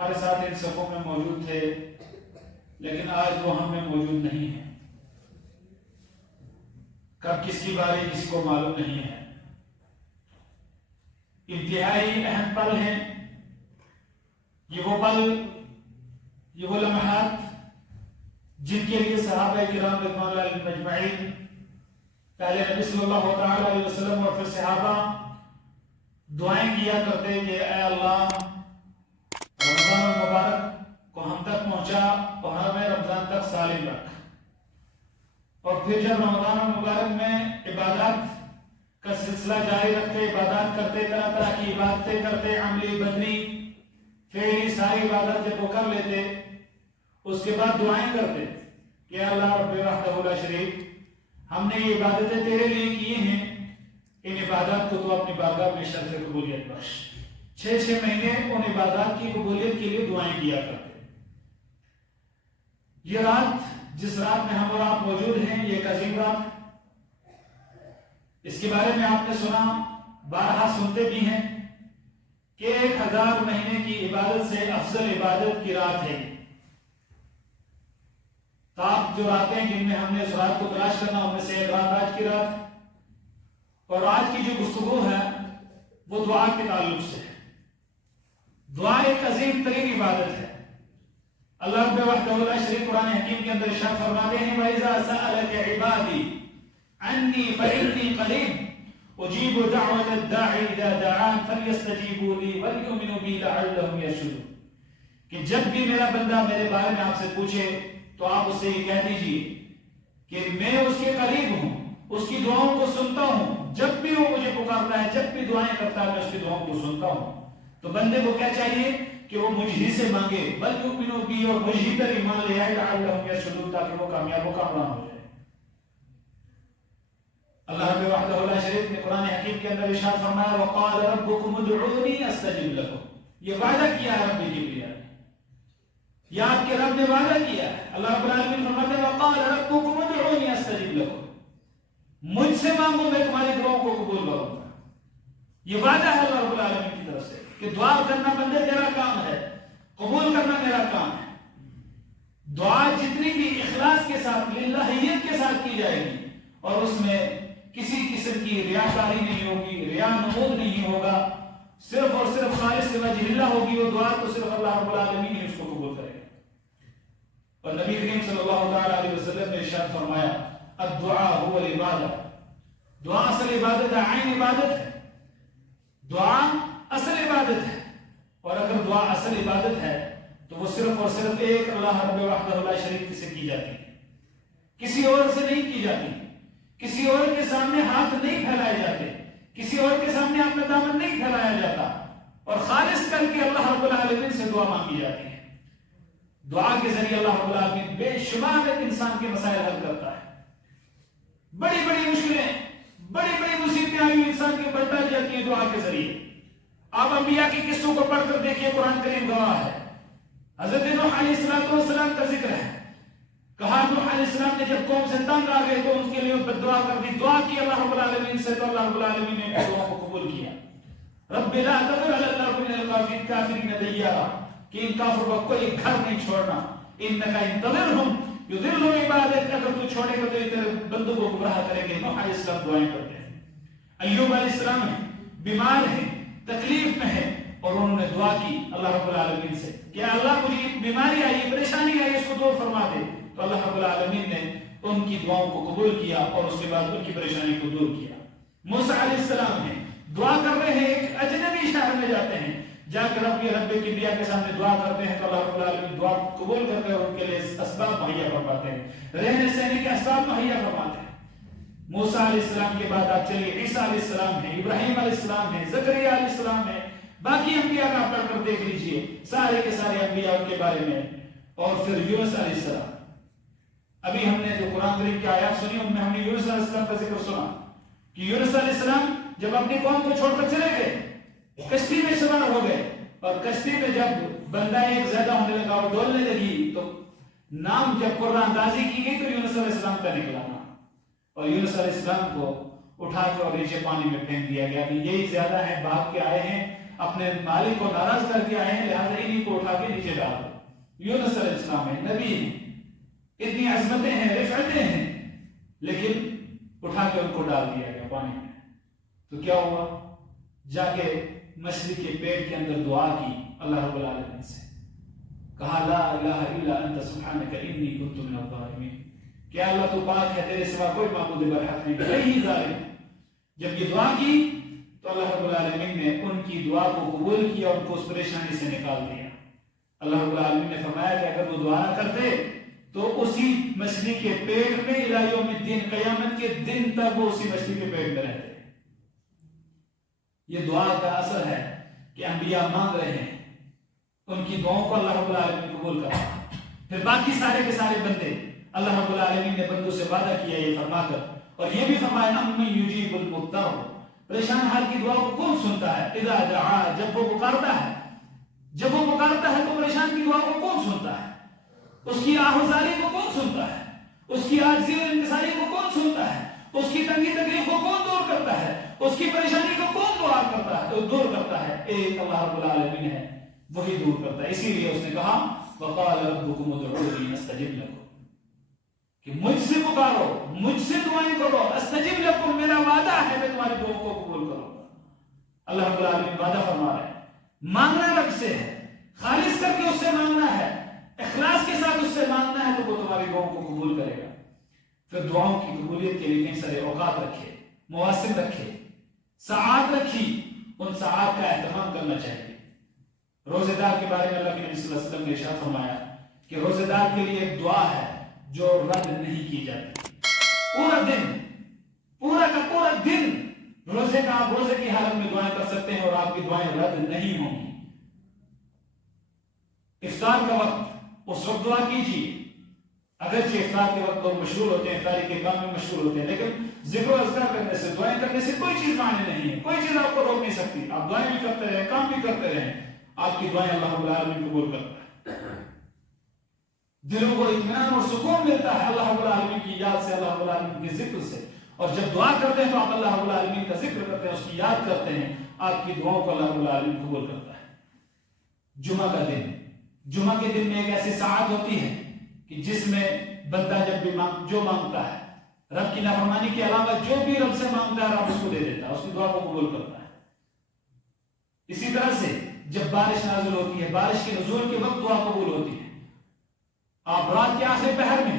ہمارے ساتھ ان صفوں میں موجود تھے، لیکن آج وہ ہم میں موجود نہیں ہیں۔ کب کس کی باری کسی کو معلوم نہیں ہے۔ انتہائی اہم پل ہیں یہ وہ پل، یہ وہ لمحات جن کے لیے صحابہ کرام رضوان اللہ علیہم اجمعین، پہلے نبی صلی اللہ تعالی علیہ وسلم اور پھر صحابہ دعائیں کیا کرتے کہ اے اللہ رمضان المبارک کو ہم تک پہنچا اور ہمیں رمضان تک سالم رکھ۔ اور پھر جب رمضان المبارک میں عبادات کا سلسلہ جاری رکھتے، عبادات کرتے، طرح طرح کی عبادتیں کرتے، عملی بدنی فعلی ساری عبادت جب وہ کر لیتے، اس کے بعد دعائیں کرتے کہ اللہ رب وحدہ لا شریک، ہم نے یہ عبادتیں تیرے لیے کی ہیں، ان عبادات کو تو اپنی بارگاہ میں شرف قبولیت بخش۔ 6 مہینے ان عبادات کی قبولیت کے لیے دعائیں کیا کرتے۔ یہ رات جس رات میں ہم اور آپ موجود ہیں، یہ ایک عظیم رات ہے۔ اس کے بارے میں آپ نے سنا، بارہا سنتے بھی ہیں کہ 1000 مہینے کی عبادت سے افضل عبادت کی رات ہے۔ تاپ جو راتیں جن میں ہم نے اس رات کو تلاش کرنا، ان میں سے ایک رات آج کی رات ہے۔ اور آج کی جو گفتگو ہے وہ دعا کے تعلق سے ہے۔ دعا ایک عظیم ترین عبادت ہے۔ اللہ رب وحدہ لا شریک قرآن حکیم کے اندر ارشاد فرماتے ہیں وَإِذَا سَأَلَكَ عِبَادِي عَنِّي فَإِنِّي قَرِيبٌ أُجِيبُ دَعْوَةَ الدَّاعِ إِذَا دَعَانِ فَلْيَسْتَجِيبُوا لِي وَلْيُؤْمِنُوا بِي لَعَلَّهُمْ يَرْشُدُونَ کہ جب بھی میرا بندہ میرے بارے میں آپ سے پوچھے تو آپ اس سے یہ کہہ دیجئے کہ میں اس کے قریب ہوں، اس کی دعاؤں کو سنتا ہوں، جب بھی وہ مجھے پکارتا ہے، جب بھی دعائیں کرتا ہے، میں اس کی دعاؤں کو سنتا ہوں۔ تو بندے کو کیا چاہیے کہ وہ مجھ ہی سے مانگے، وَلْيُؤْمِنُوا بِي، اور مجھ ہی پر ایمان لے آئے، لَعَلَّهُمْ يَرْشُدُونَ، تاکہ وہ کامیاب و کامران ہو جائے۔ اللہ رب وحدہ لا شریک نے قرآن حکیم کے اندر ارشاد فرمایا وَقَالَ رَبُّكُمُ ادْعُونِي أَسْتَجِبْ لَكُمْ، یہ وعدہ کیا ہے رب کبریا نے، یہ آپ کے رب نے وعدہ کیا ہے۔ اللہ رب العالمین فرماتے ہیں وَقَالَ رَبُّكُمُ ادْعُونِي أَسْتَجِبْ لَكُمْ، مجھ سے مانگو میں تمہاری دعاؤں کو قبول کروں گا۔ یہ وعدہ ہے اللہ رب العالمین کی طرف سے کہ دعا کرنا بندے تیرا کام ہے، قبول کرنا میرا کام ہے۔ دعا جتنی بھی اخلاص کے ساتھ، للہیت کے ساتھ کی جائے گی اور اس میں کسی قسم کی ریاکاری نہیں ہوگی، ریا نمود نہیں ہوگا، صرف اور صرف خالص وجہ اللہ ہوگی، وہ دعا تو صرف اللہ رب العالمین ہی اس کو قبول کرے گا۔ اور نبی کریم صلی اللہ تعالی علیہ وسلم نے ارشاد فرمایا الدعاء هو العبادہ، دعا اصل عبادت ہے، عین عبادت ہے، دعا اصل عبادت ہے۔ اور اگر دعا اصل عبادت ہے تو وہ صرف اور صرف ایک اللہ رب وحدہ لا شریک سے کی جاتی ہے، کسی اور سے نہیں کی جاتی، کسی اور کے سامنے ہاتھ نہیں پھیلائے جاتے، کسی اور کے سامنے اپنا دامن نہیں پھیلایا جاتا، اور خالص کر کے اللہ رب العالمین سے دعا مانگی جاتی ہے۔ دعا کے ذریعے اللہ رب العالمین بے شمار انسان کے مسائل حل کرتا ہے۔ بڑی بڑی مشکلیں، بڑی بڑی مصیبتیں آئی انسان کے بڑھتا جاتی ہیں دعا کے ذریعے۔ آپ انبیاء کے قصوں کو پڑھ کر دیکھیے، قرآن کریم گواہ ہے۔ حضرت نوح علیہ السلام کا ذکر ہے، کہا نوح علیہ السلام نے جب قوم سے تنگ آ گئے تو ان کے لیے بددعا کر دی، دعا کی اللہ رب العالمین سے، تو اللہ رب العالمین نے ان دعاؤں کو قبول کیا۔ رب لا تذر علی الارض من الکافرین دیارا، کہ ان کافروں کا کوئی گھر نہیں چھوڑنا، انک ان تذرهم یضلوا عبادک، اگر تو چھوڑے گا تو یہ تیرے بندوں کو گمراہ کریں گے۔ نوح علیہ السلام دعائیں کرتے ہیں۔ ایوب علیہ السلام ہیں، بیمار ہیں، تکلیف میں ہیں، اور انہوں نے دعا کی اللہ رب العالمین سے کہ اللہ مجھے بیماری آئی، پریشانی آئی، اس کو دور فرما دے، تو اللہ رب العالمین نے ان کی دعاؤں کو قبول کیا اور اس کے بعد ان کی پریشانی کو دور کیا۔ موسیٰ علیہ السلام ہیں، دعا کر رہے ہیں، ایک اجنبی شہر میں جاتے ہیں، جا کے رب کبریا کے سامنے دعا کرتے ہیں تو اللہ رب العالمین دعا قبول کرتے ہیں اور ان کے لیے اسباب مہیا فرماتے ہیں، رہنے سہنے کے اسباب مہیا فرماتے ہیں۔ موسیٰ علیہ السلام کے بعد آپ چلیے عیسیٰ علیہ السلام ہیں، ابراہیم علیہ السلام ہیں، زکریا علیہ السلام ہیں، باقی انبیاء کا پڑھ کر دیکھ لیجئے، سارے کے سارے انبیاء ان کے بارے میں، اور پھر یونس علیہ السلام۔ ابھی ہم نے جو قرآن کریم کی آیات سنی ان میں ہم نے یونس علیہ السلام کا ذکر سنا کہ یونس علیہ السلام جب اپنی قوم کو چھوڑ کر چلے گئے، کشتی میں سوار ہو گئے، اور کشتی میں جب بندہ ایک زیادہ ہونے لگا اور ڈولنے لگی تو نام جب قرآن اندازی کی گئی تو یونس علیہ السلام کا نکلا نام، اور یونس علیہ السلام کو اٹھا کر اور نیچے پانی میں پھینک دیا گیا کہ یہی زیادہ ہیں، بھاگ کے آئے ہیں، اپنے مالک کو ناراض کر کے آئے ہیں، لہٰذا انہیں کو اٹھا کے نیچے ڈال دو. یونس علیہ السلام ہے، نبی ہیں، اتنی عظمتیں ہیں، رفعتیں ہیں، لیکن اٹھا کے ان کو ڈال دیا گیا پانی میں. تو کیا ہوا؟ جا کے مچھلی کے پیٹ کے اندر دعا کی اللہ رب العالمین سے، کہا لا الہ الا انت سبحانک انی کنت من الظالمین، کہ اللہ تو پاک ہے، تیرے سوا کوئی معبود برحق نہیں، میں ہی ظالم. جب یہ دعا کی تو اللہ رب العالمین نے ان کی دعا کو قبول کیا، ان کو اس پریشانی سے نکال دیا. اللہ رب العالمین نے فرمایا کہ اگر وہ دعا نہ کرتے تو اسی مچھلی کے پیٹ میں الی یوم الدین، قیامت کے دن تک وہ اسی مچھلی کے پیٹ میں رہتے. یہ دعا کا اثر ہے کہ انبیاء مانگ رہے ہیں، ان کی دعاؤں کو اللہ رب العالمین قبول کرتا. پھر باقی سارے کے سارے بندے اللہ رب العالمین نے بندوں سے وعدہ کیا یہ فرما کر، اور یہ بھی فرمایا امن یجیب المضطر، پریشان حال کی دعا کو کون سنتا ہے؟ اذا دعا، جب وہ پکارتا ہے، جب وہ پکارتا ہے تو پریشان کی دعا کو کون سنتا ہے؟ اس کی آہوزاری کو کون سنتا ہے؟ اس کی عاجزی اور انکساری کو کون سنتا ہے؟ اس کی تنگی تکلیف کو کون دور کرتا ہے؟ اس کی پریشانی کو کون دعا کرتا ہے، دور کرتا ہے؟ ایک اللہ رب العالمین ہے، وہی دور کرتا ہے. اسی لیے اس نے کہا وقال ربکم ادعونی استجب لکم، کہ مجھ سے پکارو، مجھ سے دعائیں کرو، استجب لکم، میرا وعدہ ہے میں تمہاری دعاؤں کو قبول کروں گا. اللہ رب العالمین وعدہ فرما رہا ہے. مانگنا رب سے ہے، خالص کر کے اس سے مانگنا ہے، اخلاص کے ساتھ اس سے مانگنا ہے تو وہ تمہاری دعاؤں کو قبول کرے گا. پھر دعاؤں کی قبولیت کے لیے کئی سارے اوقات رکھے، مواسم رکھے، ساعات رکھی، ان ساعات کا اہتمام کرنا چاہیے. روزے دار کے بارے میں اللہ کے نبی صلی اللہ علیہ وسلم نے ارشاد فرمایا کہ روزے دار کے لیے ایک دعا ہے جو رد نہیں کی جاتی. پورا دن، پورا کا پورا دن روزے کا، آپ روزے کی حالت میں دعائیں کر سکتے ہیں اور آپ کی دعائیں رد نہیں ہوں گی. افطار کا وقت، اس وقت دعا کیجیے. اگرچہ افطار کے وقت لوگ مشغول ہوتے ہیں، افطاری کے کام میں مشغول ہوتے ہیں، لیکن ذکر و اذکار کرنے سے، دعائیں کرنے سے کوئی چیز معنی نہیں ہے، کوئی چیز آپ کو روک نہیں سکتی. آپ دعائیں بھی کرتے رہیں، کام بھی کرتے رہیں، آپ کی دعائیں اللہ رب العالمین قبول کرتا ہے. دلوں کو اطمینان اور سکون ملتا ہے اللہ رب العالمین کی یاد سے، اللہ رب العالمین کے ذکر سے. اور جب دعا کرتے ہیں تو آپ اللہ رب العالمین کا ذکر کرتے ہیں، اس کی یاد کرتے ہیں، آپ کی دعاؤں کو اللہ رب العالمین قبول کرتا ہے. جمعہ کا دن، جمعہ کے دن میں ایک ایسی ساعت ہوتی ہے کہ جس میں بندہ جب بھی جو مانگتا ہے، رب کی نافرمانی کے علاوہ جو بھی رب سے مانگتا ہے رب اس کو دے دیتا ہے، اس کی دعا کو قبول کرتا ہے. اسی طرح سے جب بارش نازل ہوتی ہے، بارش کے نزول کے وقت دعا قبول ہوتی ہے. آپ رات کے آخری پہر میں،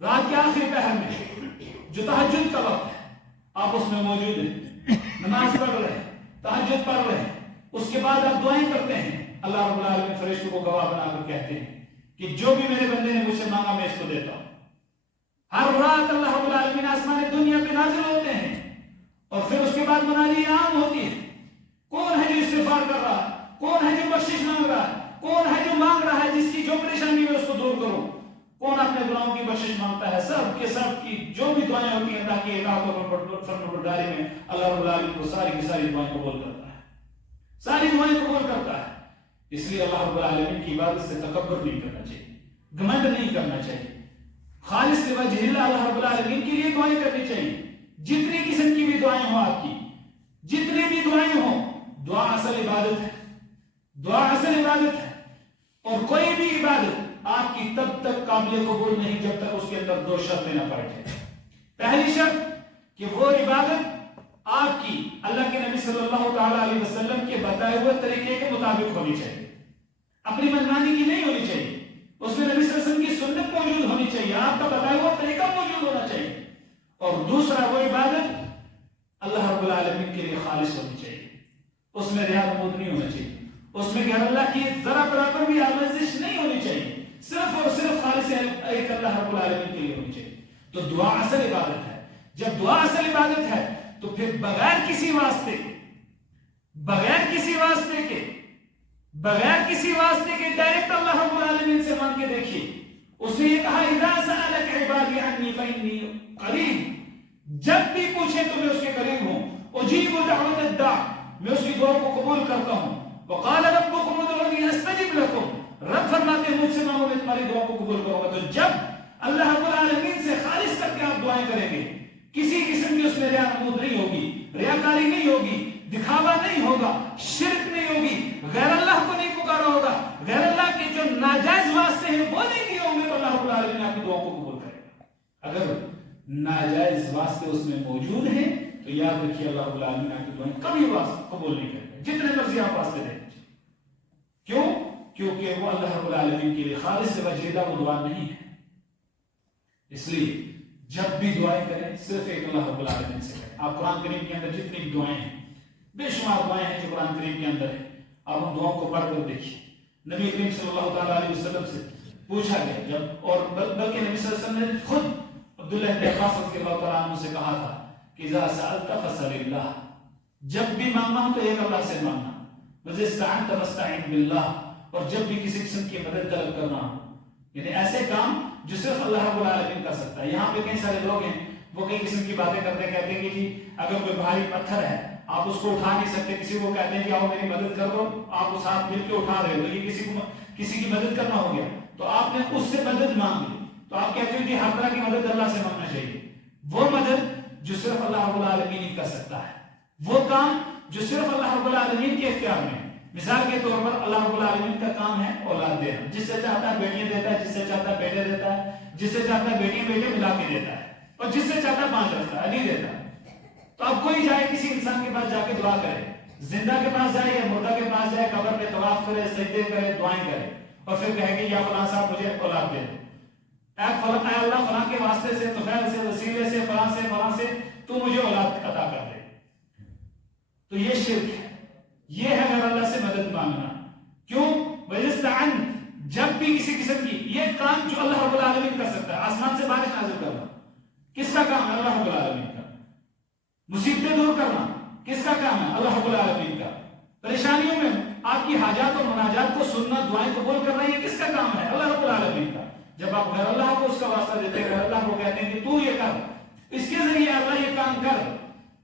رات کے آخری پہر میں جو تہجد کا وقت ہے، آپ اس میں موجود ہیں، نماز پڑھ رہے ہیں، تہجد پڑھ رہے ہیں، اس کے بعد آپ دعائیں کرتے ہیں. اللہ رب العالمین فرشتوں کو گواہ بنا کر کہتے ہیں کہ جو بھی میرے بندے نے مجھ سے مانگا میں اس کو دیتا ہوں. ہر رات اللہ رب العالمین آسمان دنیا پہ نازل ہوتے ہیں اور پھر اس کے بعد منادی عام ہوتی ہے. کون ہے جو استغفار کر رہا ہے؟ کون ہے جو بخشش مانگ رہا ہے؟ کون ہے جو مانگ رہا ہے جس کی جو پریشانی ہے اس کو دور کرو؟ کون اپنے گناہوں کی بخشش مانگتا ہے؟ سب کے سب کی جو بھی دعائیں ہوتی ہیں اللہ کی اطاعت اور فرمانبرداری میں، اللہ رب العالمین کو ساری کی ساری دعائیں قبول کرتا ہے، ساری دعائیں قبول کرتا ہے. اس لیے اللہ رب العالمین کی عبادت سے تکبر نہیں کرنا چاہیے، گھمنڈ نہیں کرنا چاہیے. خالص لوجہ اللہ رب العالمین کے لیے دعائیں کرنی چاہیے. جتنی قسم کی بھی دعائیں ہوں، آپ کی جتنی بھی دعائیں ہوں، دعا اصل عبادت ہے، دعا اصل عبادت ہے. اور کوئی بھی عبادت آپ کی تب تک قابل قبول نہیں جب تک اس کے اندر دو شرطیں نہ پڑ جائیں. پہلی شرط کہ وہ عبادت آپ کی اللہ کے نبی صلی اللہ تعالی علیہ وسلم کے بتائے ہوئے طریقے کے مطابق ہونی چاہیے، اپنی منمانی کی نہیں ہونی چاہیے. اس میں نبی صلی اللہ علیہ وسلم کی سنت موجود ہونی چاہیے، آپ کا بتایا ہوا طریقہ موجود ہونا چاہیے. اور دوسرا، وہ عبادت اللہ رب العالمین کے لیے خالص ہونی چاہیے، اس میں ریا نمود نہیں ہونا چاہیے، اس میں غیر اللہ کی ذرا برابر بھی آمیزش نہیں ہونی چاہیے، صرف اور صرف خالص ایک اللہ رب العالمین کے لیے ہونی چاہیے. تو دعا اصل عبادت ہے. جب دعا اصل عبادت ہے تو پھر بغیر کسی واسطے کے، بغیر کسی واسطے کے، بغیر کسی واسطے کے ڈائریکٹ اللہ رب العالمین سے مانگ کے دیکھیے. اس نے یہ کہا اذا سألک عبادی عنی فإنی قریب، جب بھی پوچھے تو میں اس کے قریب ہوں. اجیب دعوت الداع، میں اس کی دعا کو قبول کرتا ہوں. وقال ربکم ادعونی استجب لکم، رب فرماتے ہیں مجھ سے مانگو میں تمہاری دعا کو قبول کروں گا. تو جب اللہ رب العالمین سے خالص کر کے آپ دعائیں کریں گے، کسی قسم کی اس میں ریا نمود نہیں ہوگی، ریاکاری نہیں ہوگی، دکھاوا نہیں ہوگا، شرک نہیں ہوگی، غیر اللہ کو نہیں پکارا ہوگا، غیر اللہ کے جو ناجائز واسطے ہیں وہ نہیں کیے ہوں گے، تو اللہ رب العالمین آپ کی دعا کو قبول کرے گا۔ اگر ناجائز واسطے اس میں موجود ہیں تو یاد رکھیے اللہ رب العالمین آپ کی دعائیں کبھی قبول نہیں کرے گا، جتنے مرضی آپ واسطے دیں۔ کیوں؟ کیونکہ وہ اللہ رب العالمین کے لیے خالص وجیدہ وہ دعا نہیں ہے۔ اس لیے جب بھی دعائیں کریں صرف ایک اللہ رب العالمین سے کریں۔ آپ قرآن کریم کے اندر جتنی بھی دعائیں ہیں، بے شمار دعائیں ہیں جو قرآن کریم کے اندر ہیں، آپ ان دعاؤں کو پڑھ کر دیکھیے۔ نبی کریم صلی اللہ تعالیٰ علیہ وسلم سے پوچھا گیا جب، اور بلکہ نبی صلی اللہ علیہ وسلم نے خود عبداللہ بن عباس رضی اللہ تعالیٰ عنہ سے کہا تھا کہ اذا سألت فاسأل اللہ، جب بھی مانگنا ہو تو ایک اللہ سے مانگنا، وَإِذَا اسْتَعَنْتَ فَاسْتَعِنْ بِاللَّهِ، اور جب بھی کسی قسم کی مدد طلب کرنا ہو، یعنی ایسے کام جو صرف اللہ رب العالمین کر سکتا ہے۔ یہاں پہ کئی سارے لوگ ہیں وہ کئی قسم کی باتیں کرتے ہیں، کہتے ہیں کہ جی اگر کوئی بھاری پتھر ہے آپ اس کو اٹھا نہیں سکتے، کسی کو کہتے ہیں کہ آؤ میری مدد کر دو، آپ اس ہاتھ مل کے اٹھا رہے ہو، تو یہ کسی کی مدد کرنا ہو گیا، تو آپ نے اس سے مدد مانگ لی، تو آپ کہتے ہو کہ ہر طرح کی مدد اللہ سے مانگنا چاہیے۔ وہ مدد جو صرف اللہ رب العالمین ہی کر سکتا ہے، وہ کام جو صرف اللہ رب العالمین کے اختیار میں ہے۔ مثال کے طور پر اللہ رب العالمین کا کام ہے اولاد دینا، جس سے چاہتا ہے بیٹیاں دیتا ہے، جس سے چاہتا ہے بیٹے دیتا ہے، جس سے چاہتا ہے بیٹیاں بیٹے ملا کے دیتا ہے، اور جس سے چاہتا ہے 5 رکھتا ہے، نہیں دیتا۔ تو اب کوئی جائے کسی انسان کے پاس جا کے دعا کرے، زندہ کے پاس جائے یا مردہ کے پاس جائے، قبر پہ طواف کرے، سجدے کرے، دعائیں کرے، اور پھر کہے کہ یا فلاں صاحب مجھے اولاد دے دو، اے اللہ فلاں کے واسطے سے، طفیل سے، وسیلے سے، فلاں سے تو مجھے اولاد عطا کر دے، تو یہ شرک ہے، یہ ہے غیر اللہ سے مدد مانگنا۔ کیوں؟ وَإِذَا جب بھی کسی قسم کی، یہ کام جو اللہ رب العالمین کر سکتا ہے، آسمان سے بارش نازل کرنا کس کا کام ہے؟ اللہ رب العالمین کا۔ مصیبتیں دور کرنا کس کا کام ہے؟ اللہ رب العالمین کا۔ پریشانیوں میں آپ کی حاجات اور مناجات کو سننا، دعائیں قبول کرنا، یہ کس کا کام ہے؟ اللہ رب العالمین کا۔ جب آپ غیر اللہ کو اس کا واسطہ دیتے ہیں، غیر اللہ کو کہتے ہیں کہ تو یہ کر، اس کے ذریعے اللہ یہ کام کر،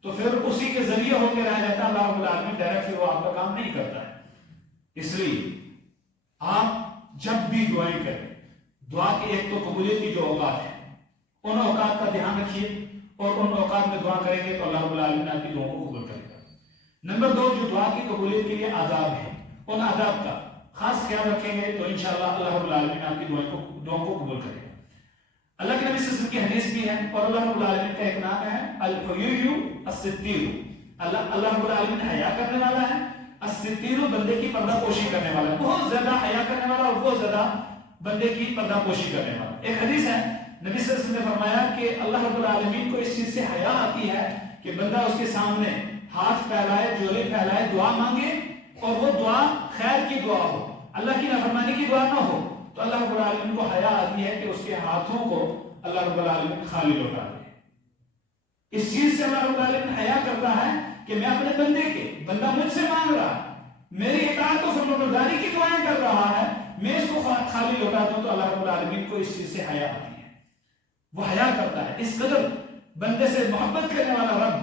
تو پھر اسی کے ذریعے ہو کے رہ جاتا ہے، اللہ رب العالمین ڈائریکٹ پھر وہ آپ کا کام نہیں کرتا ہے۔ اس لیے آپ جب بھی دعائیں کریں، دعا کی ایک تو قبولیت کی جو اوقات ہیں ان اوقات کا دھیان رکھیے، اور ان اوقات میں دعا کریں گے تو اللہ رب العالمین آپ کی دعاؤں کو قبول کرے گا۔ نمبر 2، جو دعا کی قبولیت کے لیے آداب ہیں، ان آداب کا خاص خیال رکھیں گے تو انشاءاللہ اللہ رب العالمین آپ کی دعاؤں کو قبول کرے گا۔ اللہ کے نبی صلی اللہ علیہ وسلم کی حدیث بھی ہے، اور اللہ رب العالمین کا ایک نام ہے الحیی الستیر، اللہ رب العالمین حیا کرنے والا ہے، الستیر بندے کی پردہ پوشی کرنے والا ہے، بہت زیادہ حیا کرنے والا اور بہت زیادہ بندے کی پردہ پوشی کرنے والا۔ ایک حدیث ہے نبی صلی اللہ علیہ وسلم نے فرمایا کہ اللہ رب العالمین کو اس چیز سے حیا آتی ہے کہ بندہ اس کے سامنے ہاتھ پھیلائے، جولی پھیلائے، دعا مانگے، اور وہ دعا خیر کی دعا ہو، اللہ کی نافرمانی کی دعا نہ ہو، تو اللہ رب العالمین کو حیا آتی ہے کہ اس کے ہاتھوں کو اللہ رب العالمین خالی لوٹا دے۔ اس چیز سے اللہ رب العالمین حیا کرتا ہے کہ میں اپنے بندہ مجھ سے مانگ رہا ہے، میری اطاعت و فرمانبرداری کی دعائیں کر رہا ہے، میں اس کو خالی لوٹا دوں، تو اللہ رب العالمین کو اس چیز سے حیا آتی ہے، وہ حیا کرتا ہے۔ اس قدر بندے سے محبت کرنے والا رب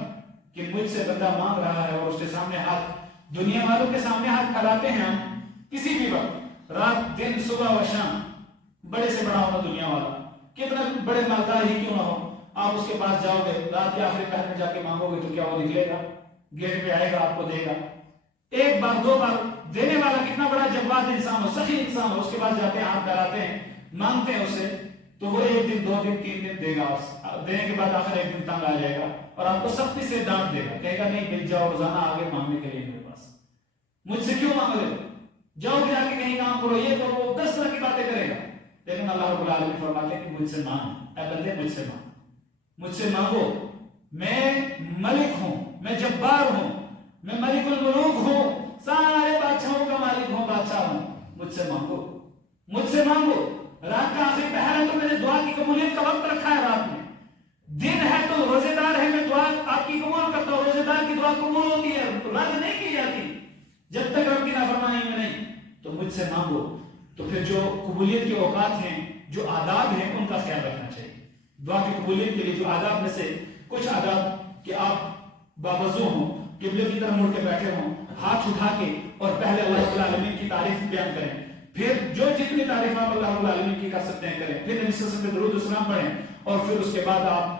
کہ مجھ سے بندہ مانگ رہا ہے، اور اس کے سامنے ہاتھ، دنیا والوں کے سامنے ہاتھ پھیلاتے ہیں ہم کسی بھی وقت، رات دن صبح و شام، بڑے سے بڑا ہونا دنیا والا، کتنا بڑے مالدار ہی کیوں نہ ہو، آپ اس کے پاس جاؤ گے، رات کے آخری پہر میں جا کے مانگو گے تو کیا وہ نکلے گا؟ گیٹ پہ آئے گا، آپ کو دے گا، ایک بار 2 بار دینے والا کتنا بڑا جواد انسان ہو، سخی انسان ہو، اس کے پاس جاتے ہیں، ہاتھ پھیلاتے ہیں، مانگتے ہیں اسے، تو وہ 1 دن 2 دن 3 دن دے گا، دینے کے بعد آخر ایک دن تنگ آ جائے گا اور آپ کو سختی سے ڈانٹ دے گا، کہے گا نہیں مل جاؤ روزانہ آگے مانگنے کے لیے میرے پاس، مجھ سے کیوں مانگ رہے ہو، جاؤ جا کے کہیں کام کرو، یہ کرو، 10 طرح کی باتیں کرے گا۔ لیکن اللہ رب العالمین فرماتے ہیں کہ مجھ سے مانگ، اے بندے مجھ سے مانگ، مجھ سے مانگو، میں ملک ہوں، میں جبار ہوں، میں ملک الملوک ہوں، سارے بادشاہوں کا مالک ہوں، بادشاہ ہوں، مجھ سے مانگو، مجھ سے مانگو۔ رات کا آخری پہر ہے تو میں نے دعا کی قبولیت کا وقت رکھا ہے، رات میں دن ہے تو روزے دار ہے، میں دعا آپ کی قبول کرتا ہوں، روزے دار کی دعا قبول ہوتی ہے، رد نہیں کی جاتی جب تک رب کی نافرمانی میں نہیں، تو مجھ سے مانگو۔ تو پھر جو قبولیت کے اوقات ہیں، جو آداب ہیں، ان کا خیال رکھنا چاہیے۔ دعا کی قبولیت کے لیے جو آداب میں سے کچھ آداب کہ آپ باوضو ہوں، قبلے کی طرف مڑ کے بیٹھے ہوں، ہاتھ اٹھا کے اور پہلے اللہ رب العالمین کی تعریف بیان کریں، پھر جو جتنی تعریف آپ اللہ رب العالمین کی کر سکتے ہیں کریں، پھر نبی صلی اللہ علیہ وسلم پہ درود و سلام پڑھیں، اور پھر اس کے بعد آپ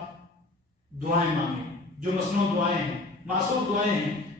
دعائیں مانگیں، جو مسنون دعائیں ہیں، معصوم دعائیں ہیں،